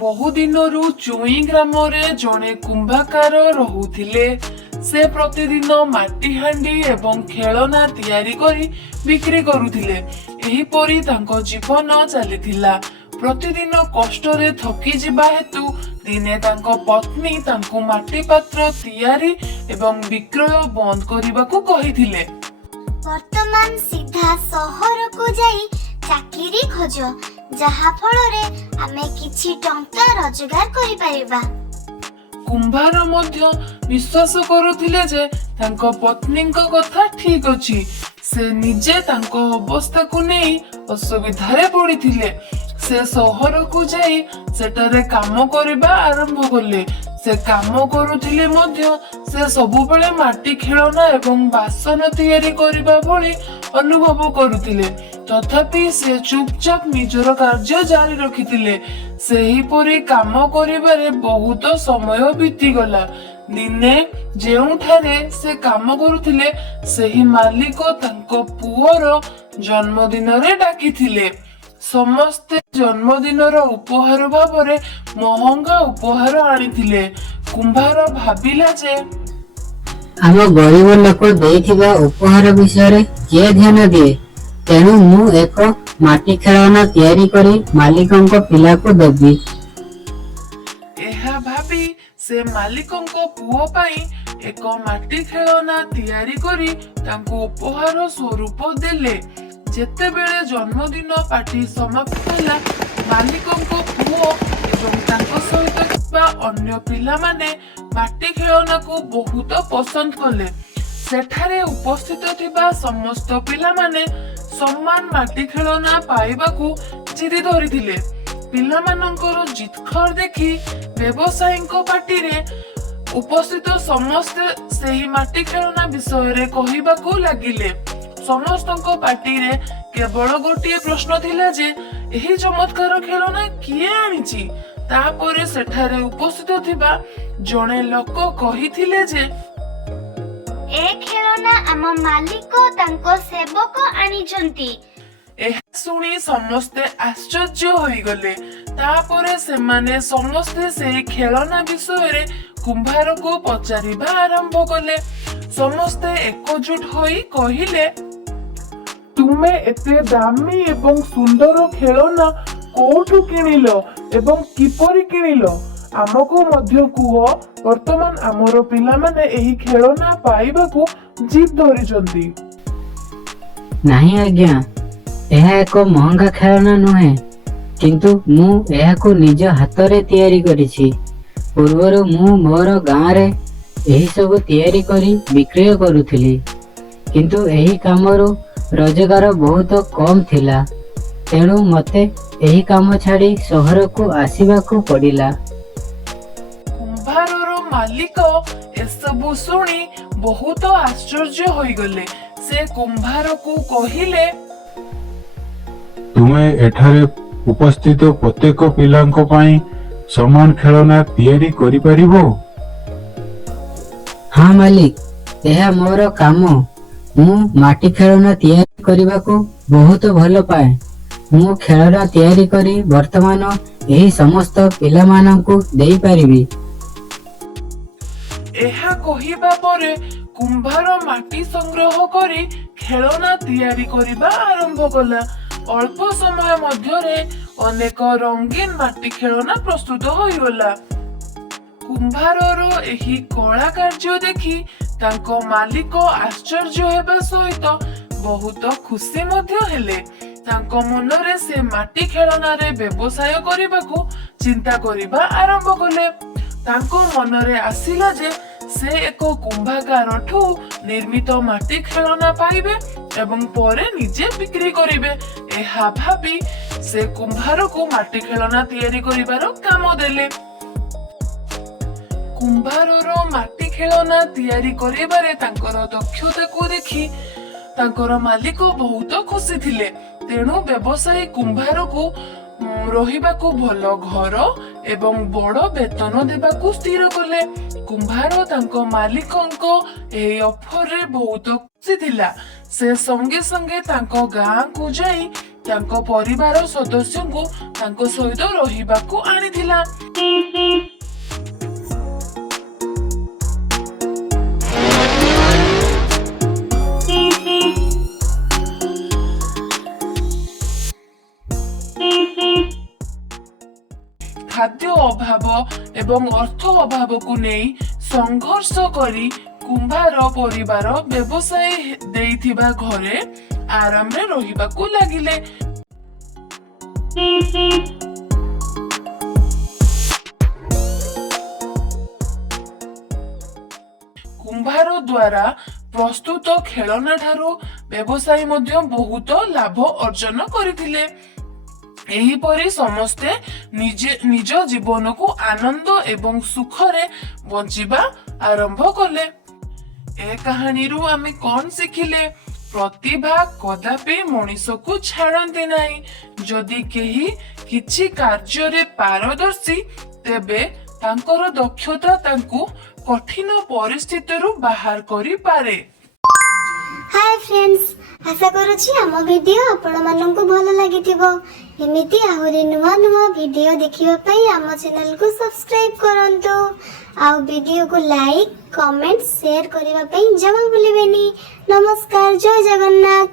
ବହୁଦିନରୁ ଚୁଇଁ ଗ୍ରାମରେ ଜଣେ କୁମ୍ଭାକାର ରହୁଥିଲେ। ସେ ପ୍ରତିଦିନ ମାଟି ହାଣ୍ଡି ଏବଂ ଖେଳନା ତିଆରି କରି ବିକ୍ରି କରୁଥିଲେ। ଏହିପରି ତାଙ୍କ ଜୀବନ ଚାଲିଥିଲା। ପ୍ରତିଦିନ କଷ୍ଟରେ ଥକି ଯିବା ହେତୁ ଦିନେ ତାଙ୍କ ପତ୍ନୀ ତାଙ୍କୁ ମାଟି ପାତ୍ର ତିଆରି ଏବଂ ବିକ୍ରୟ ବନ୍ଦ କରିବାକୁ କହିଥିଲେ। ବର୍ତ୍ତମାନ ସିଧା ସହରକୁ ଯାଇ ଚାକିରି ଖୋଜ, ଯାହା ଫଳରେ ଆମେ କିଛି ଟଙ୍କା ରୋଜଗାର କରିପାରିବା। କୁମ୍ଭାର ମଧ୍ୟ ବିଶ୍ୱାସ କରୁଥିଲେ ଯେ ତାଙ୍କ ପତ୍ନୀଙ୍କ କଥା ଠିକ ଅଛି। ସେ ନିଜେ ତାଙ୍କ ଅବସ୍ଥାକୁ ନେଇ ଅସୁବିଧାରେ ପଡ଼ିଥିଲେ। ସେ ସହରକୁ ଯାଇ ସେଠାରେ କାମ କରିବା ଆରମ୍ଭ କଲେ। ସେ କାମ କରୁଥିଲେ ମଧ୍ୟ ସେ ସବୁବେଳେ ମାଟି ଖେଳନା ଏବଂ ବାସନ ତିଆରି କରିବା ଭଳି ଅନୁଭବ କରୁଥିଲେ। ତଥାପି ସେ ଚୁପଚାପ ନିଜର କାର୍ଯ୍ୟ ଜାରି ରଖିଥିଲେ। ସେହିପରି କାମ କରିବାରେ ବହୁତ ସମୟ ବିତିଗଲା। ଦିନେ ଯେଉଁଠାରେ ସେ କାମ କରୁଥିଲେ ସେହି ମାଲିକ ତାଙ୍କ ପୁଅର ଜନ୍ମଦିନରେ ଡାକିଥିଲେ। ସମସ୍ତେ ଜନ୍ମଦିନର ଉପହାର ଭାବରେ ମହଙ୍ଗା ଉପହାର ଆଣିଥିଲେ। କୁମ୍ଭାର ଭାବିଲା ଯେ ଆମ ଗରିବ ଲୋକ ଦେଇଥିବା ଉପହାର ବିଷୟରେ କିଏ ଧ୍ୟାନ ଦିଏ? ତେଣୁ ମୁଁ ଏକ ମାଟି ଖେଳନା ତିଆରି କରି ମାଲିକଙ୍କ ପିଲାକୁ ଦେବି। ଏହା ଭାବି ସେ ମାଲିକଙ୍କ ପୁଅ ପାଇଁ ଏକ ମାଟି ଖେଳନା ତିଆରି କରି ତାଙ୍କୁ ଉପହାର ସ୍ୱରୂପ ଦେଲେ। ଯେତେବେଳେ ଜନ୍ମଦିନ ପାର୍ଟି ସମାପ୍ତ ହେଲା, ମାଲିକଙ୍କ ପୁଅ ଏବଂ ତାଙ୍କ ସହିତ ଥିବା ଅନ୍ୟ ପିଲାମାନେ ମାଟି ଖେଳନାକୁ ବହୁତ ପସନ୍ଦ କଲେ। ସେଠାରେ ଉପସ୍ଥିତ ଥିବା ସମସ୍ତ ପିଲାମାନେ ସମାନ ମାଟି ଖେଳନା ପାଇବାକୁ ଜିଦି ଧରିଥିଲେ। ପିଲାମାନଙ୍କର ଜିଦଖୋର ଦେଖି ବ୍ୟବସାୟୀଙ୍କ ପାର୍ଟିରେ ଉପସ୍ଥିତ ସମସ୍ତେ ସେହି ମାଟି ଖେଳନା ବିଷୟରେ କହିବାକୁ ଲାଗିଲେ। ସମସ୍ତଙ୍କ ପାର୍ଟିରେ କେବଳ ଗୋଟିଏ ପ୍ରଶ୍ନ ଥିଲା ଯେ ଏହି ଚମତ୍କାର ଖେଳନା କିଏ ଆଣିଛି? ତାପରେ ସେଠାରେ ଉପସ୍ଥିତ ଥିବା ଜଣେ ଲୋକ କହିଥିଲେ ଯେ ଏ ଖେଳନା ଆମ ମାଲିକ ତାଙ୍କ ସେବକ ଆଣିଛନ୍ତି। ଏହା ଶୁଣି ସମସ୍ତେ ଆଶ୍ଚର୍ଯ୍ୟ ହୋଇଗଲେ। ତାପରେ ସେମାନେ ସମସ୍ତେ ସେହି ଖେଳନା ବିଷୟରେ କୁମ୍ଭାରକୁ ପଚାରିବା ଆରମ୍ଭ କଲେ। ସମସ୍ତେ ଏକଜୁଟ ହୋଇ କହିଲେ, ତୁମେ ଏତେ ଦାମୀ ଏବଂ ସୁନ୍ଦର ଖେଳନା କୋଉଠୁ କିଣିଲ ଏବଂ କିପରି କିଣିଲ? ଆମକୁ ମଧ୍ୟ କୁହ। ବର୍ତ୍ତମାନ ଆମର ପିଲାମାନେ ଏହି ଖେଳନା ପାଇବାକୁ ଜିଦ୍ ଧରିଛନ୍ତି। ନାହିଁ ଆଜ୍ଞା, ଏହା ଏକ ମହଙ୍ଗା ଖେଳନା ନୁହେଁ, କିନ୍ତୁ ମୁଁ ଏହାକୁ ନିଜ ହାତରେ ତିଆରି କରିଛି। ପୂର୍ବରୁ ମୁଁ ମୋର ଗାଁରେ ଏହି ସବୁ ତିଆରି କରି ବିକ୍ରୟ କରୁଥିଲି, କିନ୍ତୁ ଏହି କାମରୁ ରୋଜଗାର ବହୁତ କମ୍ ଥିଲା। ତେଣୁ ମୋତେ ଏହି କାମ ଛାଡ଼ି ସହରକୁ ଆସିବାକୁ ପଡ଼ିଲା। କୁମ୍ଭାରର ମାଲିକ ଏସବୁ ଶୁଣି ବହୁତ ଆଶ୍ଚର୍ଯ୍ୟ ହୋଇଗଲେ। ସେ କୁମ୍ଭାରକୁ କହିଲେ, ତୁମେ ଏଠାରେ ଉପସ୍ଥିତ ପ୍ରତ୍ୟେକ ପିଲାଙ୍କ ପାଇଁ ସମାନ ଖେଳନା ତିଆରି କରିପାରିବ? ହଁ ମାଲିକ, ଏହା ମୋର କାମ। ମୁଁ ମାଟି ଖେଳନା ତିଆରି କରିବାକୁ ବହୁତ ଭଲ ପାଏ। ମୁଁ ଖେଳନା ତିଆରି କରି ବର୍ତ୍ତମାନ ଏହି ସମସ୍ତ ପିଲାମାନଙ୍କୁ ଦେଇପାରିବି। ଏହା କହିବା ପରେ କୁମ୍ଭାର ମାଟି ସଂଗ୍ରହ କରି ଖେଳନା ତିଆରି କରିବା ଆରମ୍ଭ କଲା। ଅଳ୍ପ ସମୟ ମଧ୍ୟରେ ଅନେକ ରଙ୍ଗୀନ ମାଟି ଖେଳନା ପ୍ରସ୍ତୁତ ହୋଇଗଲା। କୁମ୍ଭାରର ଏହି କଳା କାର୍ଯ୍ୟ ଦେଖି ତାଙ୍କ ମାଲିକ ଆଶ୍ଚର୍ଯ୍ୟ ହେବା ସହିତ ବହୁତ ଖୁସି ମଧ୍ୟ ହେଲେ। ତାଙ୍କ ମନରେ ସେ ମାଟି ଖେଳନାରେ ବ୍ୟବସାୟ କରିବାକୁ ଚିନ୍ତା କରିବା ଆରମ୍ଭ କଲେ। ତାଙ୍କ ମନରେ ଆସିଲା ଯେ ସେ ଏକ କୁମ୍ଭାକାରଠୁ ନିର୍ମିତ ମାଟି ଖେଳନା ପାଇବେ ଏବଂ ପରେ ନିଜେ ବିକ୍ରି କରିବେ। ଏହା ଭାବି ସେ କୁମ୍ଭାରକୁ ମାଟି ଖେଳନା ତିଆରି କରିବାର କାମ ଦେଲେ। କୁମ୍ଭାରର ମାଟି ଖେଳନା ତିଆରି କରିବାରେ ତାଙ୍କର ଦକ୍ଷତାକୁ ଦେଖି ତାଙ୍କର ମାଲିକ ବହୁତ ଖୁସି ଥିଲେ। ତେଣୁ ବ୍ୟବସାୟୀ କୁମ୍ଭାରକୁ ରହିବାକୁ ଭଲ ଘର ଏବଂ ବଡ଼ ବେତନ ଦେବାକୁ ସ୍ଥିର କଲେ। କୁମ୍ଭାର ତାଙ୍କ ମାଲିକଙ୍କ ଏହି ଅଫରରେ ବହୁତ ଖୁସି ଥିଲା। ସେ ସଙ୍ଗେ ସଙ୍ଗେ ତାଙ୍କ ଗାଁକୁ ଯାଇ ତାଙ୍କ ପରିବାର ସଦସ୍ୟଙ୍କୁ ତାଙ୍କ ସହିତ ରହିବାକୁ ଆଣିଥିଲା। ଖାଦ୍ୟ ଅଭାବ ଏବଂ ଅର୍ଥ ଅଭାବକୁ ନେଇ ସଂଘର୍ଷ କରି କୁମ୍ଭାର ପରିବାର ବ୍ୟବସାୟ ଦେଇଥିବା ଘରେ ଆରାମରେ ରହିବାକୁ ଲାଗିଲେ। କୁମ୍ଭାର ଦ୍ୱାରା ପ୍ରସ୍ତୁତ ଖେଳନା ଠାରୁ ବ୍ୟବସାୟୀ ମଧ୍ୟ ବହୁତ ଲାଭ ଅର୍ଜନ କରିଥିଲେ। ଏହିପରି ସମସ୍ତେ ନିଜ ଜୀବନକୁ ଆନନ୍ଦ ଏବଂ ସୁଖରେ ବଞ୍ଚିବା ଆରମ୍ଭ କଲେ। ଏ କାହାଣୀରୁ ଆମେ କଣ ଶିଖିଲେ? ପ୍ରତିଭା କଦାପି ମଣିଷକୁ ଛାଡନ୍ତି ନାହିଁ। ଯଦି କେହି କିଛି କାର୍ଯ୍ୟରେ ପାରଦର୍ଶୀ, ତେବେ ତାଙ୍କର ଦକ୍ଷତା ତାଙ୍କୁ କଠିନ ପରିସ୍ଥିତିରୁ ବାହାର କରିପାରେ। ହାय ଫ୍ରେଣ୍ଡସ୍, ଆଶା କରୁଛି ଆମ ଭିଡିଓ ଆପଣମାନଙ୍କୁ ଭଲ ଲାଗିଥିବ। ଏମିତି ଆହୁରି ନୂଆ ନୂଆ ଭିଡିଓ ଦେଖିବା ପାଇଁ ଆମ ଚ୍ୟାନେଲକୁ ସବସ୍କ୍ରାଇବ୍ କରନ୍ତୁ। ଆଉ ଭିଡିଓକୁ ଲାଇକ୍, କମେଣ୍ଟ, ସେୟାର କରିବା ପାଇଁ ଜମା ଭୁଲିବେନି। ନମସ୍କାର, ଜୟ ଜଗନ୍ନାଥ।